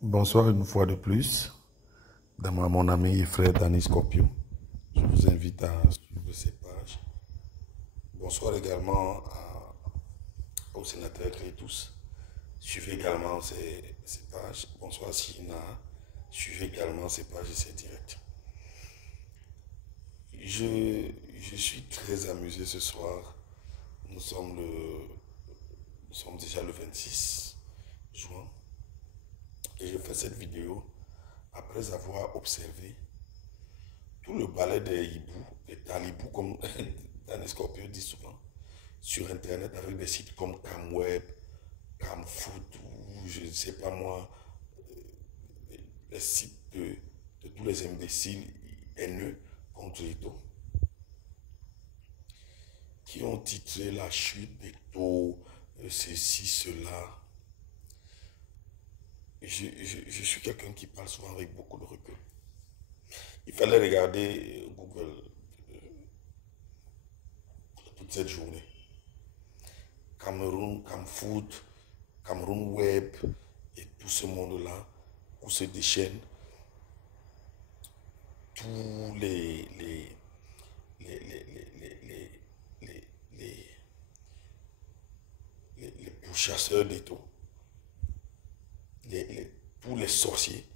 Bonsoir une fois de plus, dans mon ami et frère Danny Scorpio. Je vous invite à suivre ses pages. Bonsoir également au sénateur Crétus. Suivez également ses pages. Bonsoir Sina. Suivez également ses pages et ses directs. Je suis très amusé ce soir. Nous sommes déjà le 26 juin. Et je fais cette vidéo après avoir observé tout le balai des hiboux, des talibous, comme Danny Scorpio dit souvent, sur Internet avec des sites comme Camweb, Camfoot, ou je ne sais pas moi, les sites de tous les imbéciles haineux contre Eto'o, qui ont titré la chute d'Eto'o, ceci, cela. Je suis quelqu'un qui parle souvent avec beaucoup de recul. Il fallait regarder Google toute cette journée. Cameroun, Camfoot, Cameroun Web et tout ce monde-là où se déchaînent tous les pourchasseurs d'Eto'o, tous les sorciers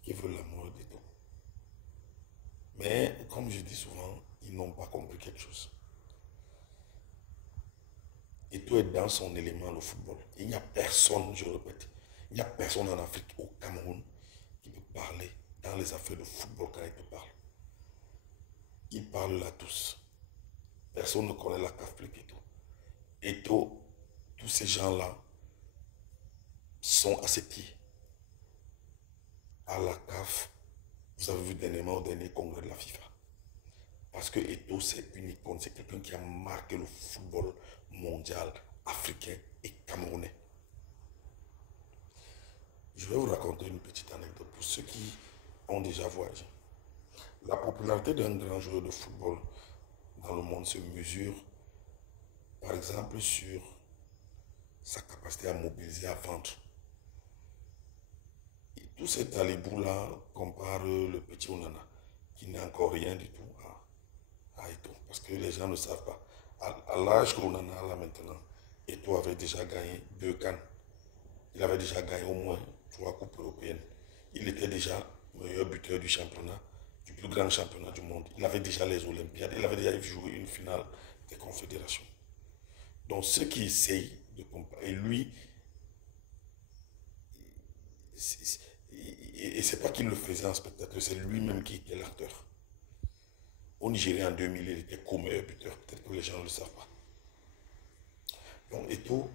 qui veulent la mort d'Eto'o. Mais comme je dis souvent, ils n'ont pas compris quelque chose. Eto'o est dans son élément, le football. Il n'y a personne, je répète, il n'y a personne en Afrique, au Cameroun, qui peut parler dans les affaires de football quand Eto'o parle. Il parle là tous. Personne ne connaît la CAF plus qu'Eto'o. Eto'o, tous ces gens-là sont à ses pieds. À la CAF, vous avez vu dernièrement au dernier congrès de la FIFA. Parce que Eto'o, c'est une icône, c'est quelqu'un qui a marqué le football mondial, africain et camerounais. Je vais vous raconter une petite anecdote pour ceux qui ont déjà voyagé. La popularité d'un grand joueur de football dans le monde se mesure, par exemple, sur sa capacité à mobiliser, à vendre. Et tous ces talibous-là comparent le petit Onana, qui n'est encore rien du tout, à Eto'o. Parce que les gens ne savent pas. À l'âge qu'Onana a là maintenant, Eto'o avait déjà gagné 2 CAN. Il avait déjà gagné au moins 3 coupes européennes. Il était déjà meilleur buteur du championnat, du plus grand championnat du monde. Il avait déjà les Olympiades. Il avait déjà joué une finale des confédérations. Donc ceux qui essayent de comparer, et lui, et c'est pas qu'il le faisait en spectateur, c'est lui-même qui était l'acteur. Au Nigeria en 2000, il était co-meilleur buteur. Peut-être que les gens ne le savent pas. Donc Eto'o,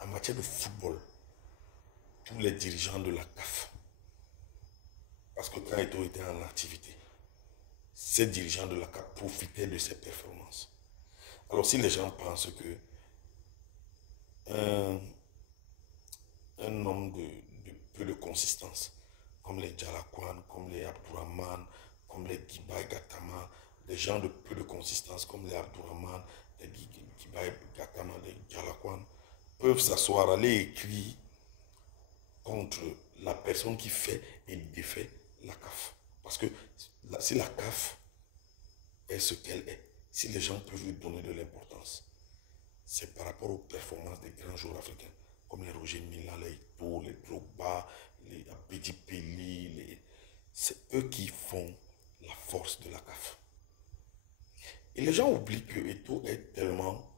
en matière de football, tous les dirigeants de la CAF, parce que quand Eto'o était en activité, ces dirigeants de la CAF profitaient de ses performances. Alors si les gens pensent que un homme de peu de consistance, comme les Djalakwan, comme les Abdourahman, comme les Gibai Gatama, des gens de peu de consistance comme les Abdourahman, les Gibai Gatama, les Djalakwan, peuvent s'asseoir, aller écrire contre la personne qui fait et défait la CAF. Parce que si la CAF est ce qu'elle est, si les gens peuvent lui donner de l'importance, c'est par rapport aux performances des grands joueurs africains, comme les Roger Mila, les Eto'o, les Drogba, les Abedi Peli, c'est eux qui font la force de la CAF. Et les gens oublient que Eto'o est tellement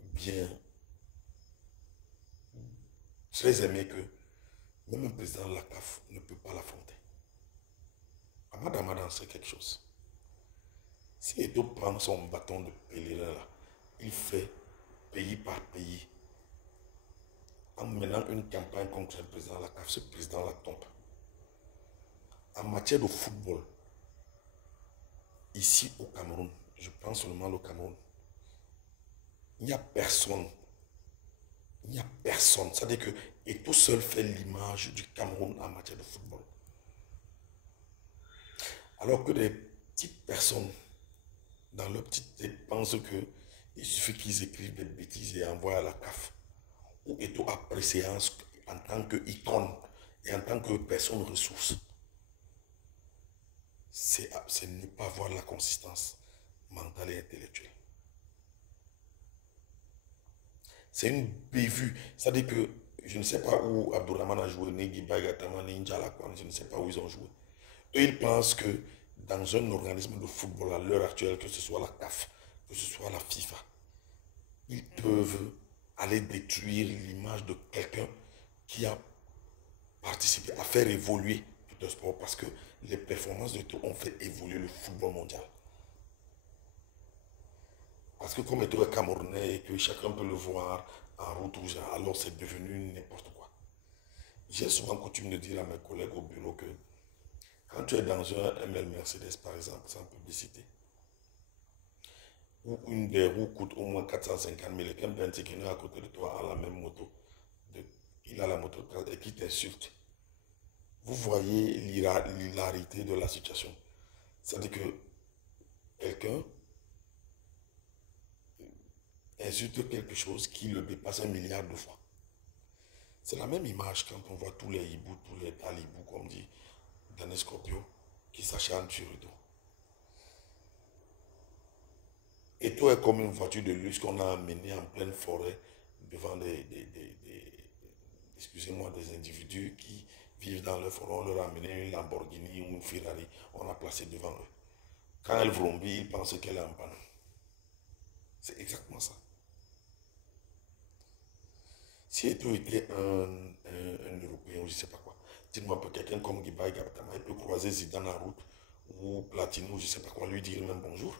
bien, très aimé que même un président de la CAF ne peut pas l'affronter. Ahmad Ahmad sait quelque chose. Si Eto'o prend son bâton de pèlerin là, il fait pays par pays en menant une campagne contre le président de la CAF, ce président-là tombe. En matière de football, ici au Cameroun, je prends seulement le Cameroun, il n'y a personne. Il n'y a personne. C'est-à-dire que Eto'o seul fait l'image du Cameroun en matière de football. Alors que des petites personnes, dans leur petite tête, pensent qu'il suffit qu'ils écrivent des bêtises et envoient à la CAF. où Eto'o a préséance en tant qu'icône et en tant que personne ressource. C'est ne pas avoir la consistance mentale et intellectuelle. C'est une bévue. C'est-à-dire que je ne sais pas où Abdourahmane a joué, ni Guiba Gatama, ni Ndjalakwan, je ne sais pas où ils ont joué. Eux, ils pensent que dans un organisme de football à l'heure actuelle, que ce soit la CAF, que ce soit la FIFA, ils peuvent aller détruire l'image de quelqu'un qui a participé à faire évoluer tout le sport parce que les performances de tout ont fait évoluer le football mondial. Parce que comme Eto'o est camerounais et que chacun peut le voir en route rouge, alors c'est devenu n'importe quoi. J'ai souvent coutume de dire à mes collègues au bureau que quand tu es dans un ML Mercedes, par exemple, sans publicité, où une des roues coûte au moins 450 000 et qu'un Bentley qui est à côté de toi a la même moto, il a la moto et qui t'insulte, vous voyez l'hilarité de la situation. C'est-à-dire que quelqu'un insulte quelque chose qui le dépasse 1 milliard de fois. C'est la même image quand on voit tous les hiboux, tous les talibous, comme dit Danny Scorpio, qui s'acharnent sur Eto'o. Eto'o est comme une voiture de luxe qu'on a amenée en pleine forêt devant excusez-moi, des individus qui vivent dans le forêt. On leur a amené une Lamborghini ou une Ferrari, on a placé devant eux. Quand elle vrombit, ils pensent qu'elle est en panne. C'est exactement ça. Si Eto'o était un Européen ou je ne sais pas quoi, dites-moi, quelqu'un comme Guiba Gatama, il peut croiser Zidane en route ou Platini ou je ne sais pas quoi, lui dire même bonjour.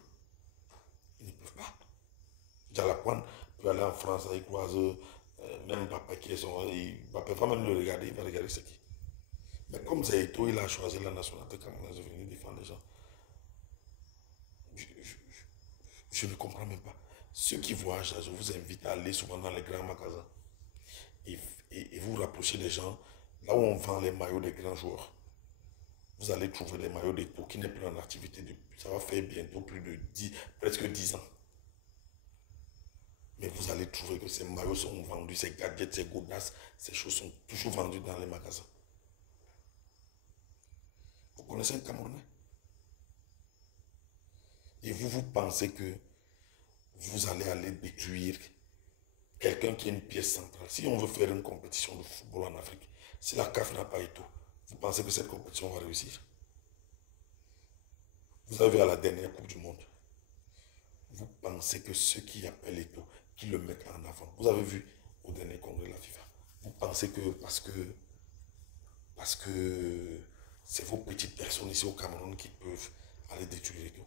Ils ne peuvent pas. Djalakwan peut aller en France, il croise même Papa qui est son. Papa va même le regarder, il va regarder ce qui. Mais comme c'est Eto'o, il a choisi la nationalité camerounaise de venir défendre les gens. Je, je- je ne comprends même pas. Ceux qui voyagent, je vous invite à aller souvent dans les grands magasins et, et vous rapprocher des gens, là où on vend les maillots des grands joueurs. Vous allez trouver les maillots d'Eto'o qui n'est plus en activité depuis. Ça va faire bientôt plus de 10, presque 10 ans. Mais vous allez trouver que ces maillots sont vendus, ces gadgets, ces godasses, ces choses sont toujours vendues dans les magasins. Vous connaissez un Camerounais? Et vous pensez que vous allez aller détruire quelqu'un qui est une pièce centrale. Si on veut faire une compétition de football en Afrique, si la CAF n'a pas été, vous pensez que cette compétition va réussir? Vous avez vu à la dernière Coupe du Monde, vous pensez que ceux qui appellent Eto'o, qui le mettent en avant, vous avez vu au dernier congrès de la FIFA, vous pensez que parce que c'est vos petites personnes ici au Cameroun qui peuvent aller détruire Eto'o.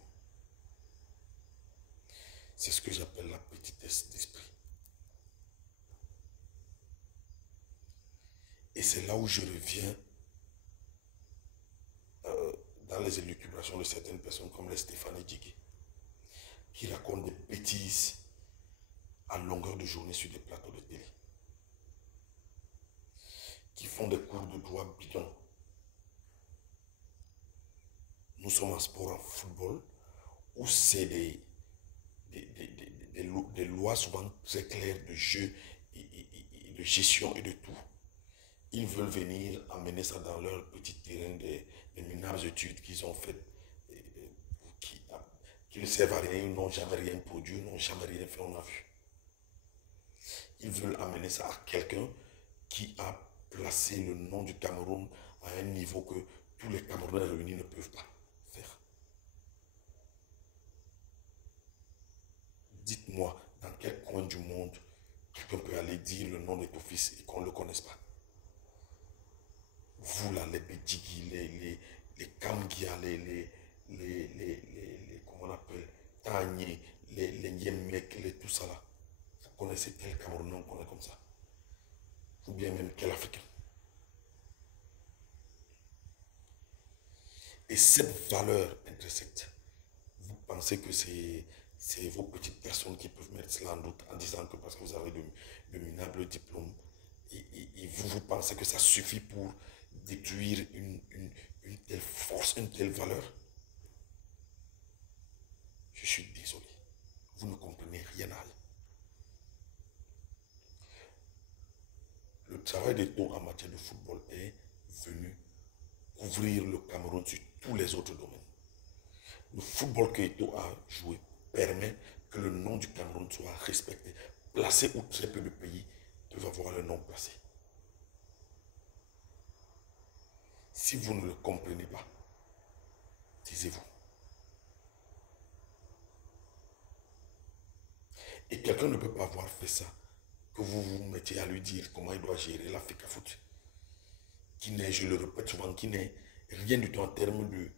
C'est ce que j'appelle la petitesse d'esprit. Et c'est là où je reviens dans les élucubrations de certaines personnes comme les Stéphanie Djigui, qui racontent des bêtises à longueur de journée sur des plateaux de télé, qui font des cours de droit bidon. Nous sommes en sport, en football, où c'est des lois souvent très claires de jeu et de gestion et de tout. Ils veulent venir amener ça dans leur petit terrain des minables études qu'ils ont faites, qui, qui ne servent à rien, ils n'ont jamais rien produit, ils n'ont jamais rien fait, on a vu. Ils veulent amener ça à quelqu'un qui a placé le nom du Cameroun à un niveau que tous les Camerounais réunis ne peuvent pas faire. Dites-moi, dans quel coin du monde quelqu'un peut aller dire le nom de ton fils et qu'on ne le connaisse pas? Vous là, les Bedjigi, les Kamgia, comment on appelle, Tagné, les Nyemek, tout ça là. Vous connaissez quel Camerounais on connaît comme ça? Ou bien même quel Africain? Et cette valeur intersecte, vous pensez que c'est vos petites personnes qui peuvent mettre cela en doute en disant que parce que vous avez de minables diplômes, et vous pensez que ça suffit pour détruire une telle force, une telle valeur? Je suis désolé. Vous ne comprenez rien à rien. travail d'Eto'o en matière de football est venu couvrir le Cameroun sur tous les autres domaines. Le football que Eto'o a joué permet que le nom du Cameroun soit respecté, placé où très peu de pays peuvent avoir le nom placé. Si vous ne le comprenez pas, taisez-vous. Et quelqu'un ne peut pas avoir fait ça, que vous vous mettiez à lui dire comment il doit gérer l'Africa Foot. Qui n'est, je le répète souvent, qui n'est rien du tout en termes de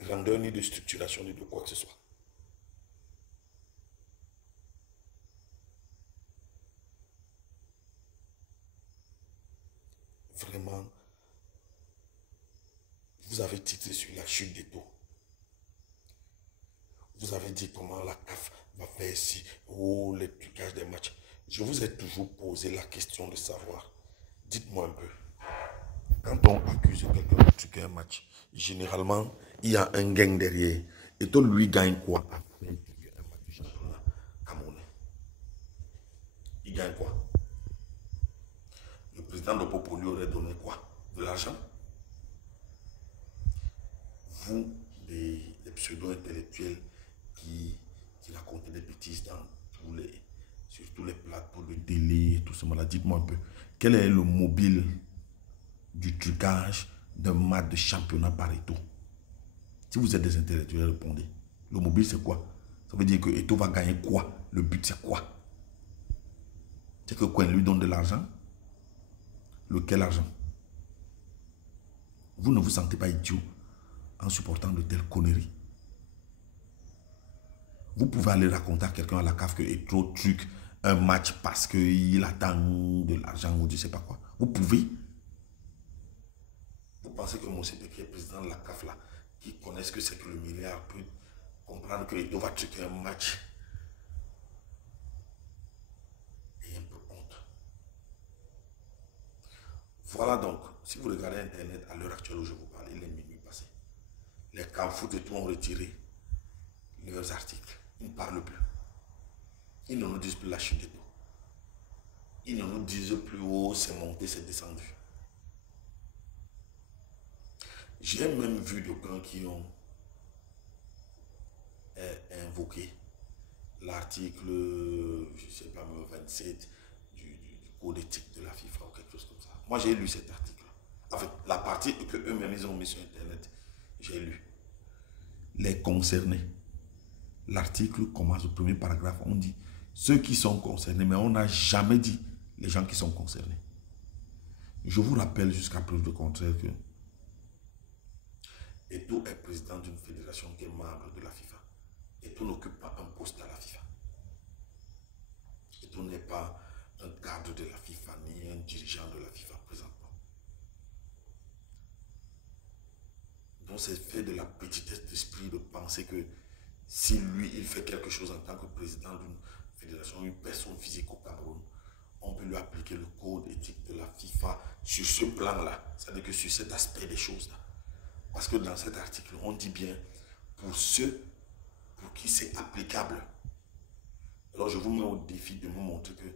grandeur, ni de structuration, ni de quoi que ce soit. Vraiment, vous avez titré sur la chute d'Eto'o. Vous avez dit comment la CAF va faire si, oh, les trucages des matchs. Je vous ai toujours posé la question de savoir. Dites-moi un peu. Quand on accuse quelqu'un de truquer un match, généralement, il y a un gain derrière. Eto'o, lui, gagne quoi après truquer un match du championnat camerounais? Il gagne quoi? Le président de Popo lui aurait donné quoi? De l'argent? Vous, les pseudo-intellectuels qui racontent des bêtises sur tous les plateaux de télé, tout ce monde-là, dites-moi un peu, quel est le mobile du trucage d'un match de championnat par Eto'o? Si vous êtes des intellectuels, répondez. Le mobile, c'est quoi? Ça veut dire que Eto'o va gagner quoi? Le but, c'est quoi? C'est que Cohen lui donne de l'argent? Lequel argent? Vous ne vous sentez pas idiot en supportant de telles conneries? Vous pouvez aller raconter à quelqu'un à la CAF que Eto'o truc un match parce qu'il attend de l'argent ou je ne sais pas quoi. Vous pouvez. Vous pensez que Moussé qui est président de la CAF là, qui connaît ce que c'est que le milliard, peut comprendre que Eto'o va truquer un match? Et un peu honte. Voilà donc, si vous regardez Internet à l'heure actuelle où je vous parle, il est minuit passé. Les Camfoot et tout ont retiré leurs articles. Ils ne parlent plus. Ils ne nous disent plus la chute d'Eto'o. Ils ne nous disent plus oh, c'est monté, c'est descendu. J'ai même vu d'aucuns qui ont invoqué l'article, je ne sais pas, 27 du code éthique de la FIFA ou quelque chose comme ça. Moi, j'ai lu cet article. En fait, la partie que eux-mêmes ils ont mis sur Internet, j'ai lu. Les concernés. L'article commence au premier paragraphe. On dit ceux qui sont concernés, mais on n'a jamais dit les gens qui sont concernés. Je vous rappelle jusqu'à preuve de contraire que Eto'o est président d'une fédération qui est membre de la FIFA. Eto'o n'occupe pas un poste à la FIFA. Eto'o n'est pas un cadre de la FIFA ni un dirigeant de la FIFA présentement. Donc c'est fait de la petitesse d'esprit de penser que si lui il fait quelque chose en tant que président d'une fédération, une personne physique au Cameroun, on peut lui appliquer le code éthique de la FIFA sur ce plan-là. C'est-à-dire que sur cet aspect des choses-là. Parce que dans cet article, on dit bien pour ceux pour qui c'est applicable. Alors je vous mets au défi de me montrer que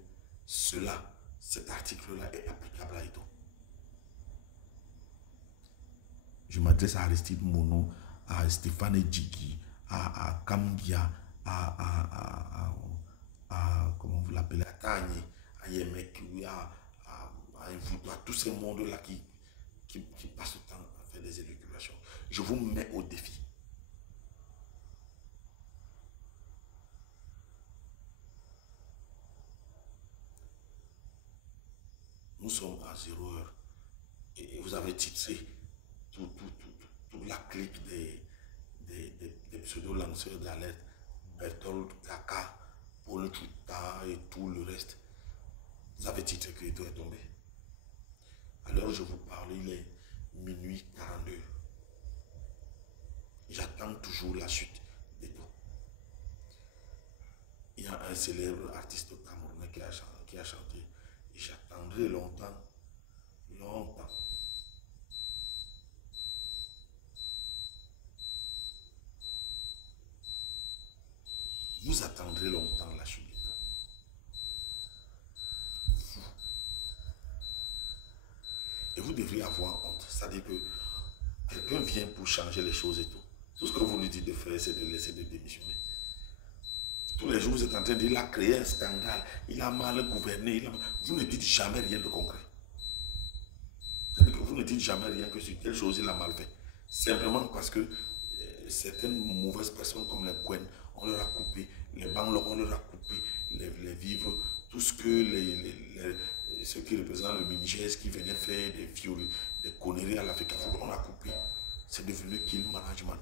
cet article-là est applicable à Eto'o. Je m'adresse à Aristide Mono, à Stéphane Djigui, à Kamgia, comment vous l'appelez, à Tani, à Yemek, à tous ces mondes-là qui passent le temps à faire des élucubrations. Je vous mets au défi. Nous sommes à 0 heure et vous avez titré toute la clique des pseudo-lanceurs d'alerte, Bertolt Kaka, Paul Chuta et tout le reste. Vous avez titré que Eto'o est tombé. Alors je vous parle, il est minuit 42. J'attends toujours la chute d'Eto'o. Il y a un célèbre artiste camerounais qui a chanté. Et j'attendrai longtemps, longtemps. Vous attendrez longtemps la chute d'Eto'o. devriez avoir honte. C'est-à-dire que quelqu'un vient pour changer les choses et tout. Tout ce que vous lui dites de faire, c'est de laisser de démissionner. Tous les jours, vous êtes en train de dire, il a créé un scandale, il a mal gouverné, vous ne dites jamais rien de concret. C'est-à-dire que vous ne dites jamais rien que sur quelle chose il a mal fait. Simplement parce que certaines mauvaises personnes comme les Cohen, on leur a coupé, les banques, on leur a coupé les vivres, tout ce que ceux qui représentent le Niger, qui venaient faire des conneries à l'Afrique, on a coupé. C'est devenu kill management.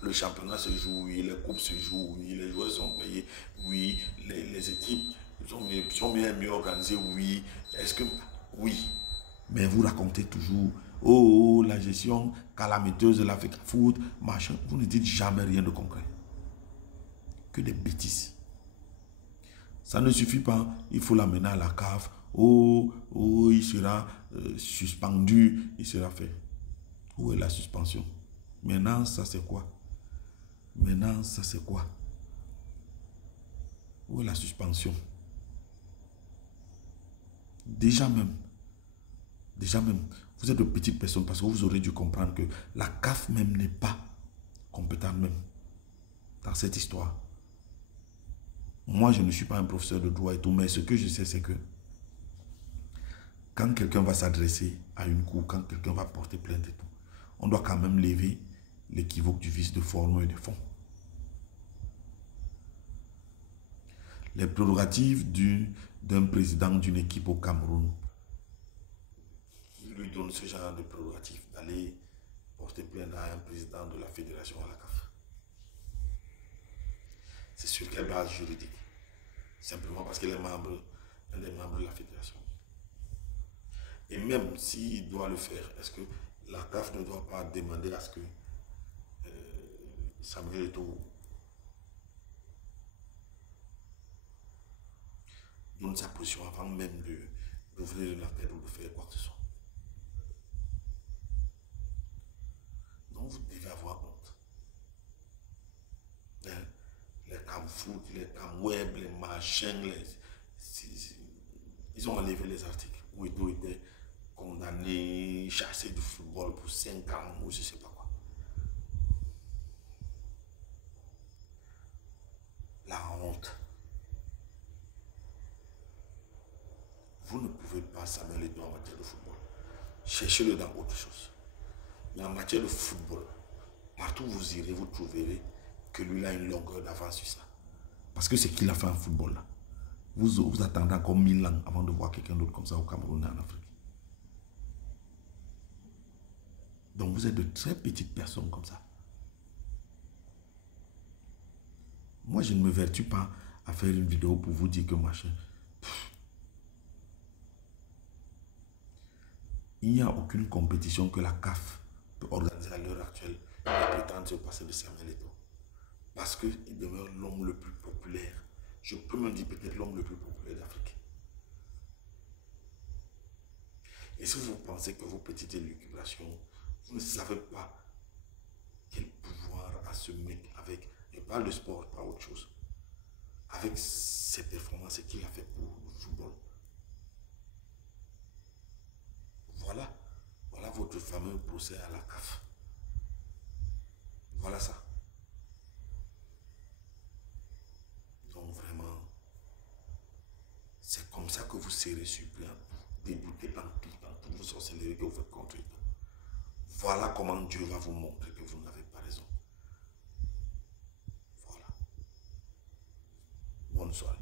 Le championnat se joue, oui, les coupes se jouent, oui, les joueurs sont payés, oui, les équipes sont mieux organisées, oui. Est-ce que... Oui. Mais vous racontez toujours, oh, la gestion calamiteuse de l'Afrique Foot, machin. Vous ne dites jamais rien de concret. Que des bêtises. Ça ne suffit pas, il faut l'amener à la CAF. Oh, il sera suspendu, il sera fait. Où est la suspension? Maintenant, ça c'est quoi? Maintenant, ça c'est quoi? Où est la suspension? Déjà même, vous êtes de petites personnes parce que vous aurez dû comprendre que la CAF même n'est pas compétente même dans cette histoire. Moi, je ne suis pas un professeur de droit et tout, mais ce que je sais, c'est que quand quelqu'un va s'adresser à une cour, quand quelqu'un va porter plainte et tout, on doit quand même lever l'équivoque du vice de forme et de fond. Les prérogatives d'un président d'une équipe au Cameroun lui donne ce genre de prérogatives d'aller porter plainte à un président de la fédération à la CAF. C'est sur quelle base juridique? Simplement parce qu'il est un des membres de la fédération. Et même s'il doit le faire, est-ce que la CAF ne doit pas demander à ce que Samuel Eto'o donne sa position avant même d'ouvrir une affaire ou de faire quoi que ce soit? Donc vous devez avoir honte. Les camfoot, les camweb, les machins, ils ont enlevé les articles où Eto'o était condamné, chassé du football pour 5 ans ou je ne sais pas quoi. La honte. Vous ne pouvez pas Samuel Eto'o en matière de football. Cherchez-le dans autre chose. Mais en matière de football, partout où vous irez, vous trouverez que lui a une longueur d'avance sur ça. Parce que c'est qu'il a fait en football là. Vous attendez encore 1000 ans avant de voir quelqu'un d'autre comme ça au Cameroun et en Afrique. Donc vous êtes de très petites personnes comme ça. Moi, je ne me vertue pas à faire une vidéo pour vous dire que machin. Il n'y a aucune compétition que la CAF peut organiser à l'heure actuelle et prétendre se passer de Samuel Eto'o. Parce qu'il demeure l'homme le plus populaire. Je peux me dire peut-être l'homme le plus populaire d'Afrique. Et si vous pensez que vos petites élucubrations, vous ne savez pas quel pouvoir a ce mec avec, je parle de sport, pas autre chose, avec ses performances qu'il a fait pour le football. Voilà votre fameux procès à la CAF. Voilà ça. Donc vraiment, c'est comme ça que vous serez surpris, débouté dans toutes vos sorcelleries que vous faites contre eux. Voilà comment Dieu va vous montrer que vous n'avez pas raison. Voilà. Bonne soirée.